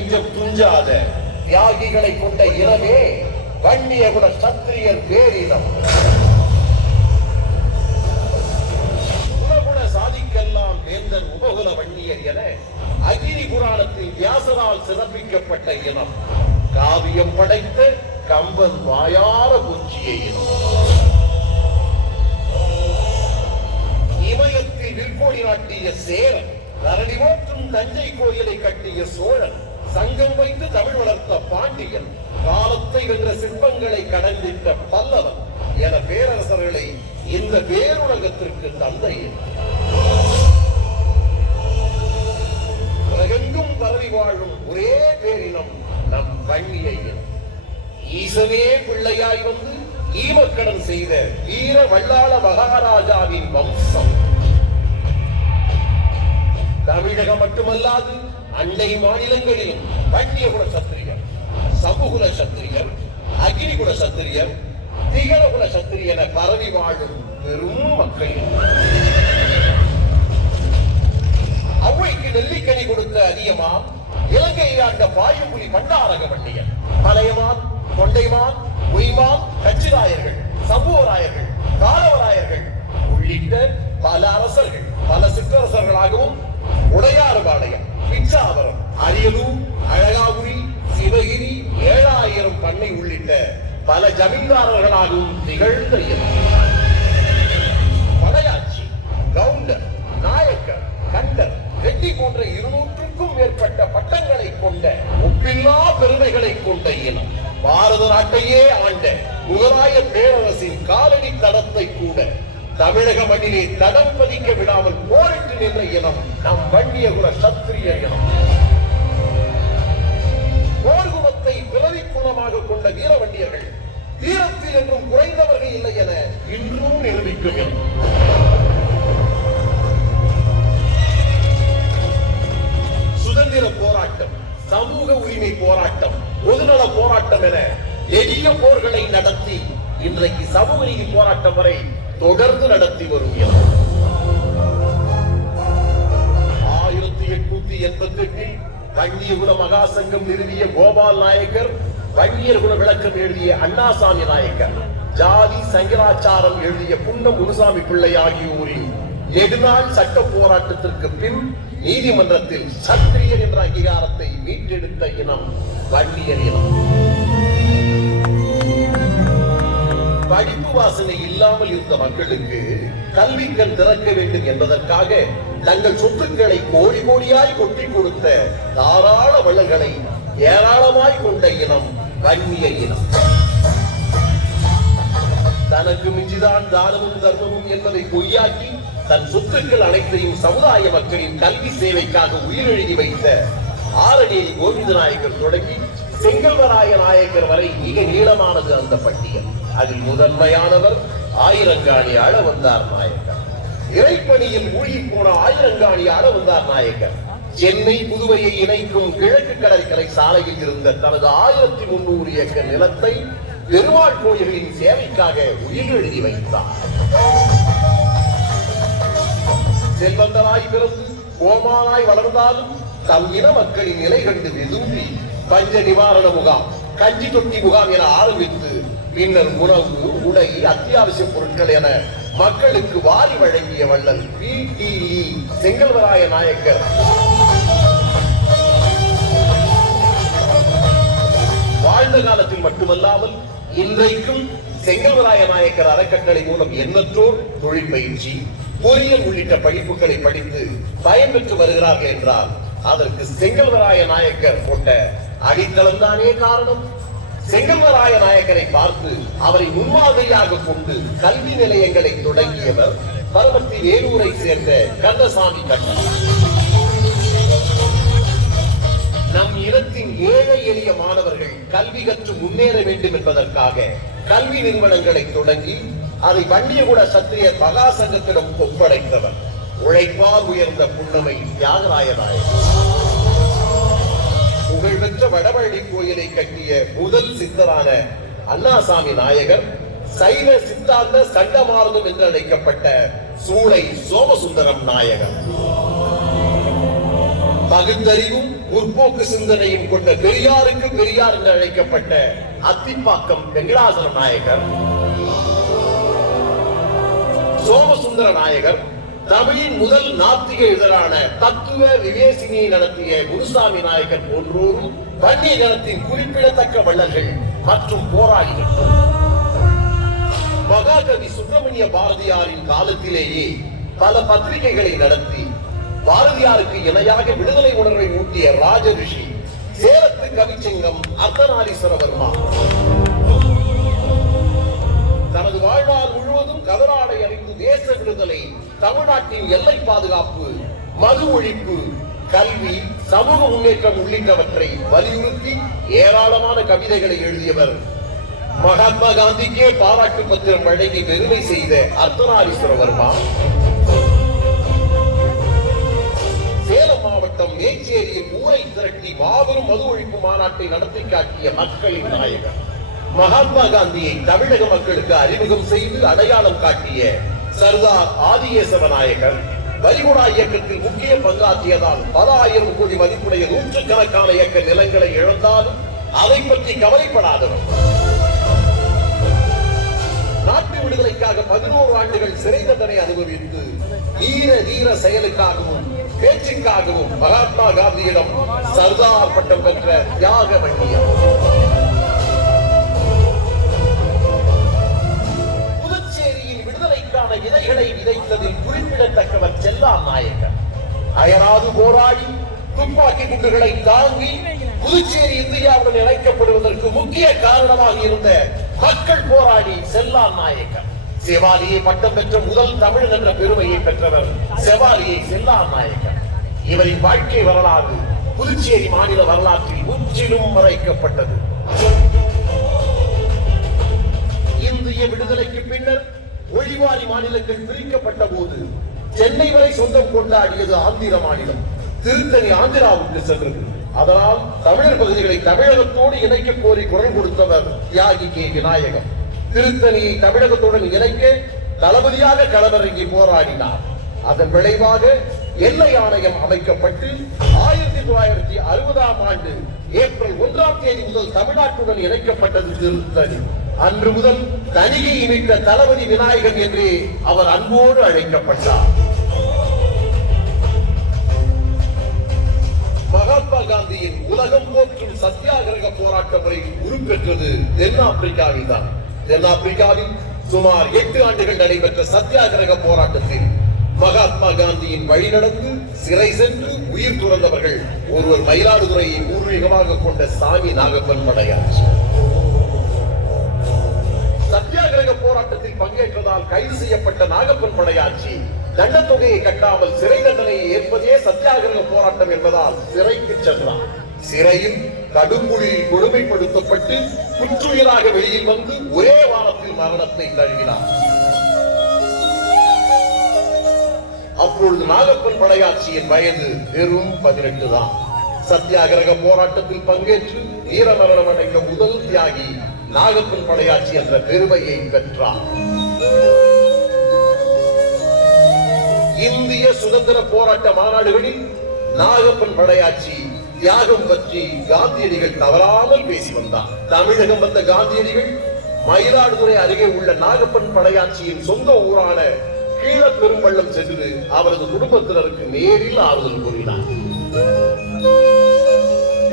நெஞ்சம் துஞ்சாத தியாகிகளை கொண்ட இனமே வன்னிய குட சத்திரியர் பேரினம் குலகுண சாதிக்கெல்லாம் வேந்தன் உபகுல வன்னியர் என அகிரி புராணத்தில் வியாசரால் சிறப்பிக்கப்பட்ட இனம். காவியம் படைத்த கம்பன் வாயார பூச்சிய இனம். இமயத்தில் விற்கோடி நாட்டிய சேரன் தரணி போற்றும் தஞ்சை கோயிலை கட்டிய சோழன் சங்கம் வைத்து தமிழ் வளர்த்த பாண்டியன் காலத்தை வென்ற சிற்பங்களை கடந்திட்ட பல்லவன் என பேரரசர்களை இந்த பேருலகத்திற்கு தந்தை உலகெங்கும் பரவி வாழும் ஒரே பேரினம் நம் வன்னிய ஈசனே பிள்ளையாய் வந்து ஈமக்கடன் செய்த வீர வல்லாள மகாராஜாவின் வம்சம். தமிழகம் மட்டுமல்லாது அண்டை மாநிலங்களிலும் வன்னியகுல சத்திரியர் சமூகுல சத்திரியர் அகிரிகுல சத்திரியர் திகழகுல சத்திரியர் என பரவி வாழும் பெரும் மக்கள். ஔவைக்கு நெல்லிக்கனி கொடுத்த அதிகமா இலங்கையை ஆண்ட வாயுபுலி பண்டாரக வண்டியர் பழையமான் கொண்டைமான் உய்மான் கச்சிராயர்கள் சம்புவராயர்கள் காலவராயர்கள் உள்ளிட்ட பல அரசர்கள் பல சிற்றரசர்களாகவும் உடையாறு பாளையம் பிச்சாவரம் அரியலூர் அழகாபுரி சிவகிரி ஏழாயிரம் பண்ணை உள்ளிட்ட பல ஜமீன்தாரர்களாகவும் திகழ்ந்த இனம் படையாட்சி கவுண்டர் நாயக்கர் கண்டர் ரெட்டி போன்ற இருநூற்றுக்கும் மேற்பட்ட பட்டங்களை கொண்ட ஒப்பில்லா பெருமைகளை கொண்ட இனம். பாரத நாட்டையே ஆண்ட முகலாய பேரரசின் காலடி தடத்தை கூட தமிழக மண்ணிலே தடம் பதிக்க விடாமல் போரிட்டு நின்ற இனம் நம் வண்டிய குல சத்திரிய இனம். போர்க்குணத்தை பிறவி குணமாக கொண்ட வீரவண்டியர்கள் தீரத்தில் என்றும் குறைந்தவர்கள் இல்லை என இன்றும் நிரூபிக்கும் இனம். சுதந்திர போராட்டம் சமூக உரிமை போராட்டம் பொதுநல போராட்டம் என எளிய போர்களை நடத்தி இன்றைக்கு சமூக நீதி போராட்டம் வரை தொடர்ந்து நடத்தி வரும் இனம் ஆயிரத்தி எட்நூத்தி எண்பத்தி எட்டில் வன்னியகுல மகாசங்கம் நிறுவிய கோபால் நாயக்கர் வன்னியர்குல விளக்கம் எழுதிய அண்ணாசாமி நாயக்கர் ஜாதி சங்கராச்சாரம் எழுதிய புன்ன முனுசாமி பிள்ளை ஆகியோரின் நெடுநாள் சட்ட போராட்டத்திற்கு பின் நீதிமன்றத்தில் சத்திரியர் என்ற அங்கீகாரத்தை மீட்டெடுத்த இனம் வன்னியர் இனம். படிப்பு வாசனை இல்லாமல் இருந்த மக்களுக்கு கல்வி கண் திறக்க வேண்டும் என்பதற்காக தங்கள் சொத்துக்களை கோடி கோடியாய் கொட்டி கொடுத்த தாராள வளங்களை ஏராளமாய் கொண்ட இனம் கண்ணிய இனம். தனக்கு மிஞ்சிதான் தானமும் தர்மமும் என்பதை பொய்யாக்கி தன் சொத்துக்கள் அனைத்தையும் சமுதாய மக்களின் கல்வி சேவைக்காக உயிரெழுதி வைத்த ஆரணியை கோவிந்த நாயகர் தொடங்கி செங்கல்வராய நாயக்கர் வரை மிக நீளமானது அந்த பட்டியல். அதில் முதன்மையானவர் ஆயிரங்காணி ஆள வந்தார் நாயக்கர். இறைப்பணியில் மூழ்கி போன ஆயிரங்காணி ஆள வந்தார் நாயக்கர். சென்னை புதுவையை இணைக்கும் கிழக்கு கடற்கரை சாலையில் இருந்த தனது ஆயிரத்தி முன்னூறு ஏக்கர் நிலத்தை பெருமாள் கோயில்களின் சேவைக்காக உயிர் எழுதி வைத்தார். செல்வந்தராய் பிறந்து கோமானாய் வளர்ந்தாலும் தம் இன மக்களின் நிலை கண்டு விரும்பி பஞ்ச நிவாரண முகாம் கஞ்சி தொட்டி முகாம் என ஆரம்பித்து பின்னர் உணவு உடை அத்தியாவசிய பொருட்கள் என மக்களுக்கு வாரி வழங்கிய வள்ளல் பிடிஇ செங்கல்வராய நாயக்கர். வாழ்ந்த காலத்தில் மட்டுமல்லாமல் இன்றைக்கும் செங்கல்வராய நாயக்கர் அறக்கட்டளை மூலம் எண்ணற்றோர் தொழில் பயிற்சி பொறியியல் உள்ளிட்ட படிப்புகளை படித்து பயன்பெற்று வருகிறார்கள் என்றால் அதற்கு செங்கல்வராய நாயக்கர் போட்ட அடித்தளம் தானே காரணம்? செங்கல்வராய நாயக்கரை பார்த்து அவரை முன்மாதிரியாக கொண்டு கல்வி நிலையங்களை தொடங்கியவர் பருவத்தி வேலூரை சேர்ந்த கந்தசாமி கண்ணன். நம் இனத்தின் ஏழை எளிய மாணவர்கள் கல்வி கற்று முன்னேற வேண்டும் என்பதற்காக கல்வி நிறுவனங்களை தொடங்கி அதை வன்னியகுட சத்திரியர் மகா சங்கத்திடம் ஒப்படைத்தவர். உழைப்பால் உயர்ந்த புன்னமை தியாகராய நாயகர் புகழ்பெற்ற கோயிலை கட்டிய முதல் சித்தரான அண்ணாசாமி நாயகர் சைவ சித்தாந்த சண்டமாரதம் என்று அழைக்கப்பட்ட சூளை சோமசுந்தரம் நாயகர். பகுந்தறிவும் முற்போக்கு சிந்தனையும் கொண்ட பெரியாருக்கு பெரியார் என்று அழைக்கப்பட்ட அத்திப்பாக்கம் வெங்கடாசன நாயகர். சோமசுந்தர நாயகர் தமிழின் முதல் நாத்திக இதழான தத்துவ விவேசினியை நடத்திய குருசாமி நாயக்கர் போன்றோரும் வன்னிய ஜனத்தின் குறிப்பிடத்தக்க வள்ளல்கள் மற்றும் போராளிகள். மகாகவி சுப்பிரமணிய பாரதியாரின் காலத்திலேயே பல பத்திரிகைகளை நடத்தி பாரதியாருக்கு இணையாக விடுதலை உணர்வை ஊட்டிய ராஜ ரிஷி சேலத்து கவிச்சிங்கம் அர்த்தநாரீஸ்வரவர்மா. தனது வாழ்நாள் முழுவதும் கதராடை அணிந்து தேச விடுதலை தமிழ்நாட்டின் எல்லை பாதுகாப்பு மது ஒழிப்பு கல்வி சமூக முன்னேற்றம் உள்ளிட்டவற்றை வலியுறுத்தி ஏராளமான கவிதைகளை எழுதியவர் மகாத்மா காந்திக்கே பாராட்டு பத்திரம் வழங்கி பெருமை செய்த அர்த்தநாரீஸ்வரவர்மா. சேலம் மாவட்டம் மேச்சேரியில் ஊரை திரட்டி மாபெரும் மது ஒழிப்பு மாநாட்டை நடத்தி காட்டிய மக்களின் நாயகர் மகாத்மா காந்தியை தமிழக மக்களுக்கு அறிமுகம் செய்து அடையாளம் காட்டிய சர்தார் ஆதியேசவநாயகர் வரிகுடா இயக்கத்தில் முக்கிய பங்காற்றியதால் பல ஆயிரம் கோடி மதிப்புடைய நூற்றுக்கணக்கான ஏக்கர் நிலங்களை இழந்தாலும் அதை பற்றி கவலைப்படாதவர். நாட்டு விடுதலைக்காக பதினோரு ஆண்டுகள் சிறை தண்டனை அனுபவித்து வீர வீர செயலுக்காகவும் பேச்சுக்காகவும் மகாத்மா காந்தியிடம் சர்தார் பட்டம் பெற்ற தியாக வண்டியம் குண்டுகளை தாங்கி புதுச்சேரி இந்தியாவுடன் இணைக்கப்படுவதற்கு முக்கிய காரணமாக இருந்த மக்கள் போராடி செல்லா நாயக்கர். செவாலியை பட்டம் பெற்ற முதல் தமிழ் என்ற பெருமையை பெற்றவர் செவாலியை செல்லா நாயக்கர். இவரின் வாழ்க்கை வரலாறு புதுச்சேரி மாநில வரலாற்றில் முற்றிலும் மறைக்கப்பட்டது. இந்திய விடுதலைக்கு பின்னர் ஒளிவாரி மாநிலங்கள் பிரிக்கப்பட்ட போது சென்னை வரை சொந்தம் கொண்டாடியது ஆந்திர மாநிலம். திருத்தணி ஆந்திராவுக்கு சென்றது. அதனால் தமிழர் பகுதிகளை தமிழகத்தோடு இணைக்க கோரி குரல் கொடுத்தவர் தியாகி கே. விநாயகம் திருத்தணியை தமிழகத்துடன் இணைக்க தளபதியாக களமிறங்கி போராடினார். அதன் விளைவாக எல்லை ஆணையம் அமைக்கப்பட்டு ஆயிரத்தி தொள்ளாயிரத்தி அறுபதாம் ஆண்டு ஏப்ரல் ஒன்றாம் தேதி முதல் தமிழ்நாட்டுடன் இணைக்கப்பட்டது திருத்தணி. அன்று முதல் தனியை இணைத்த தளபதி விநாயகன் என்று அவர் அன்போடு அழைக்கப்பட்டார். காந்தியின் உலகம் போற்றும் சத்தியாகிரக போராட்ட முறை உருப்பெற்றது தென்னாப்பிரிக்காவில் தான். தென்னாப்பிரிக்காவில் சுமார் எட்டு ஆண்டுகள் நடைபெற்ற சத்தியாகிரக போராட்டத்தில் மகாத்மா காந்தியின் வழி நடந்து சிறை சென்று உயிர் துறந்தவர்கள் ஒருவர் மயிலாடுதுறையை பூர்வீகமாக கொண்ட சாமி நாகப்பன் படையார். சத்தியாகிரக போராட்டத்தில் பங்கேற்றதால் கைது செய்யப்பட்ட நாகப்பன் படையாட்சி தண்ட தொகையை கட்டாமல் சிறை தண்டனையை ஏற்பதே சத்தியாகிரக போராட்டம் என்பதால் சிறைக்கு சென்றார் சிறையில் கடுங்குழியில் கொடுமைப்படுத்தப்பட்டு குற்றுயிராக வெளியில் வந்து ஒரே வாரத்தில் மரணத்தை தழுவினார். அப்பொழுது நாகப்பன் படையாட்சியின் வயது வெறும் பதினெட்டு தான். சத்தியாகிரக போராட்டத்தில் பங்கேற்று வீரமரணம் அடைந்த முதல் தியாகி நாகப்பன் படையாட்சி என்ற பெருமையை பெற்றார். இந்திய சுதந்திர போராட்ட மாநாடுகளில் நாகப்பன் படையாட்சி தியாகம் பற்றி காந்தியடிகள் தவறாமல் பேசி வந்தார். தமிழகம் வந்த காந்தியடிகள் மயிலாடுதுறை அருகே உள்ள நாகப்பன் படையாட்சியின் சொந்த ஊரான கீழ பெரும்பள்ளம் சென்று அவரது குடும்பத்தினருக்கு நேரில் ஆறுதல் கூறினார்.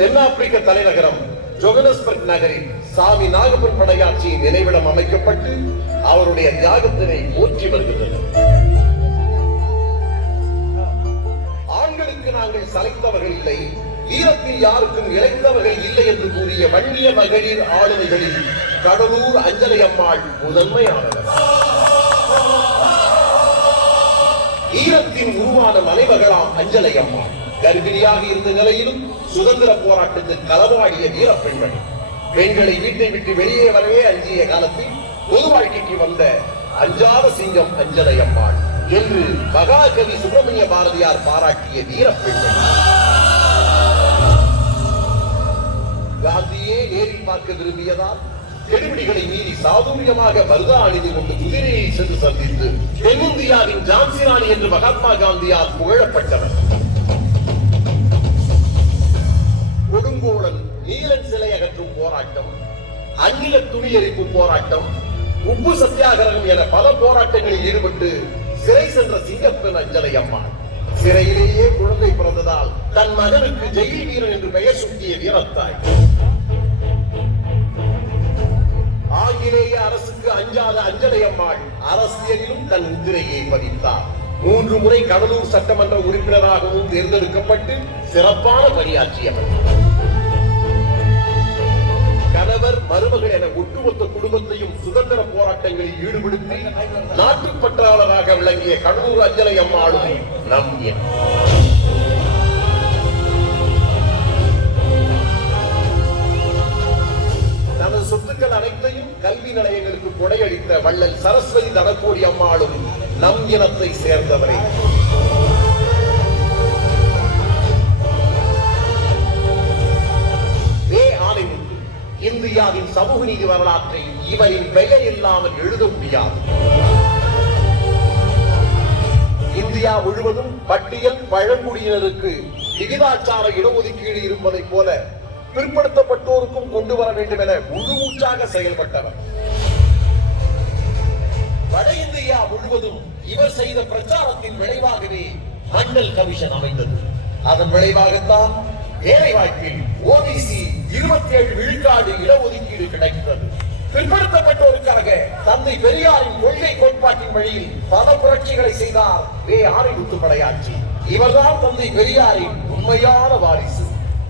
தென்னாப்பிரிக்க தலைநகரம் ஜோகனஸ்பர்க் நகரில் சாமி நாகப்பன் படையாட்சியின் நினைவிடம் அமைக்கப்பட்டு அவருடைய தியாகத்தினை போற்றி வருகின்றனர். யாருக்கும் இழைத்தவர்கள் இல்லை என்று கூறிய வன்னிய மகளிர் ஆளுமைகளில் கடலூர் அஞ்சலை அம்மாள் முதன்மையானவர் ஈரத்தின் உருவான மலைமகளாம் அஞ்சலை அம்மாள். கர்ப்பிணியாக இருந்த நிலையிலும் சுதந்திர போராட்டத்தில் களவாடிய வீர பெண்கள் பெண்களை வீட்டை விட்டு வெளியே வரவே அஞ்சிய காலத்தில் பொது வாழ்க்கைக்கு வந்த அஞ்சாத சிங்கம் அஞ்சலை அம்மாள் என்று மகாகவி சுப்பிரமணிய பாரதியார் பாராட்டிய வீர பெண்கள் காந்தியே ஏறி பார்க்க விரும்பியதால் கெடுபிடிகளை மீறி சாதுரியமாக மருதா அணிந்து கொண்டு குதிரையை சென்று சந்தித்து தென்னிந்தியாவின் ஜான்சி ராணி என்று மகாத்மா காந்தியால் புகழப்பட்டவர். கொடுங்கோலன் நீலன் சிலை அகற்றும் போராட்டம் அந்நில துணி எரிப்பு போராட்டம் உப்பு சத்தியாகிரகம் என பல போராட்டங்களில் ஈடுபட்டு சிறை சென்ற சிங்கப்பெண் அஞ்சலை அம்மா சிறையிலேயே குழந்தை பிறந்ததால் தன் மகனுக்கு ஜெயில் வீரன் என்று பெயர் சூட்டிய வீரத்தாய். ஆங்கிலேய அரசுக்கு அஞ்சாத அஞ்சலை அம்மாள் அரசியலிலும் தன் முத்திரையை பதித்தார். மூன்று முறை கடலூர் சட்டமன்ற உறுப்பினராகவும் தேர்ந்தெடுக்கப்பட்டு சிறப்பான பணியாற்றியவர் கணவர் மருமகள் என ஒட்டுமொத்த குடும்பத்தையும் சுதந்திர போராட்டங்களில் ஈடுபடுத்தி நாட்டுப்பற்றாளராக விளங்கிய கடலூர் அஞ்சலை அம்மாளும் நம் என் சொத்துக்கள் அனைத்தையும் கல்வி நிலையங்களுக்கு கொடையளித்த வள்ளல் சரஸ்வதி தனக்கோடி அம்மாளும் நம் இனத்தை சேர்ந்தவரே. இந்தியாவின் சமூக நீதி வரலாற்றை இவரின் பெயர் இல்லாமல் எழுத முடியாது. இந்தியா முழுவதும் பட்டியல் பழங்குடியினருக்கு விகிதாச்சார இடஒதுக்கீடு இருப்பதைப் போல பிற்படுத்தப்பட்டோருக்கும் கொண்டு வர வேண்டும் என முழுமூச்சாக செயல்பட்டவர். வட இந்தியா முழுவதும் இவர் செய்த பிரச்சாரத்தின் விளைவாகவே மண்டல் கமிஷன் அமைந்தது. அதன் விளைவாகத்தான் வேலை வாய்ப்பில் ஓபிசி இருபத்தி ஏழு விழுக்காடு இடஒதுக்கீடு கிடைக்கிறது பிற்படுத்தப்பட்டோருக்காக தந்தை பெரியாரின் கொள்கை கோட்பாட்டின் வழியில் பல புரட்சிகளை செய்தார் வே ஆணைமுத்து படையாட்சி இவர்தான் தந்தை பெரியாரின் உண்மையான வாரிசு.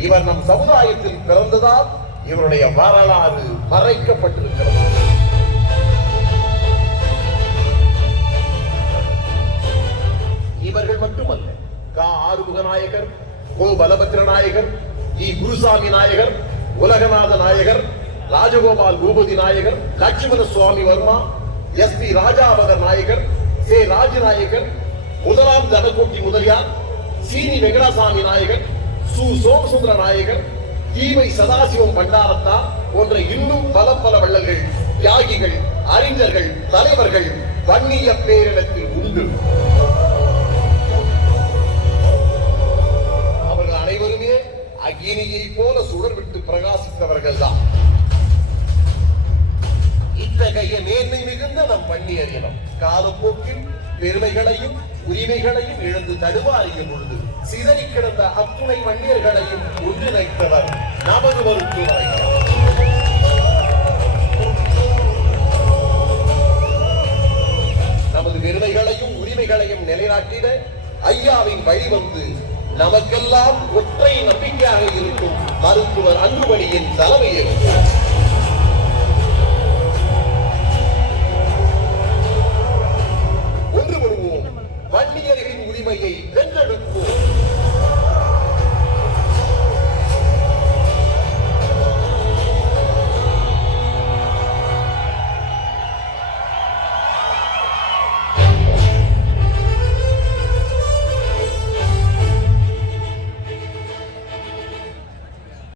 இவர் நம் சமுதாயத்தில் பிறந்ததால் இவருடைய வரலாறு மறைக்கப்பட்டிருக்கிறது. இவர்கள் மட்டுமல்ல கா. ஆறுமுக நாயகர் கோ. பலபத்திர நாயகர் இ. குருசாமி நாயகர் உலகநாத நாயகர் ராஜகோபால் பூபதி நாயகர் லட்சுமண சுவாமி வர்மா எஸ். பி. ராஜாவகர் நாயகர் சே. ராஜநாயகர் முதலாம் தனக்கோட்டி முதலியார் சீனி வெங்கடாசாமி நாயகர் சு சோமசுந்தர நாயகர் தீமை சதாசிவம் பண்டாரத்தா போன்ற இன்னும் பல பல வள்ளல்கள் தியாகிகள் அறிஞர்கள் தலைவர்கள் வன்னிய பேரிடத்தில் உண்டு. அவர்கள் அனைவருமே அக்னியை போல சுடர்விட்டு பிரகாசித்தவர்கள் தான் இத்தகைய மேன்மை மிகுந்த நம் வன்னியர் இனம் காலப்போக்கில் பெருமைகளையும் உரிமைகளையும் இழந்து தடுமாறிய பொழுது சிதறி கிடந்த அத்துணை வன்னியர்களையும் ஒன்றிணைத்தவர் நமது மருத்துவரை நமது பெருமைகளையும் உரிமைகளையும் நிலைநாட்டிட ஐயாவின் வழி வந்து நமக்கெல்லாம் ஒற்றை நம்பிக்கையாக இருக்கும் மருத்துவர் அன்புமணியின் தலைமையில்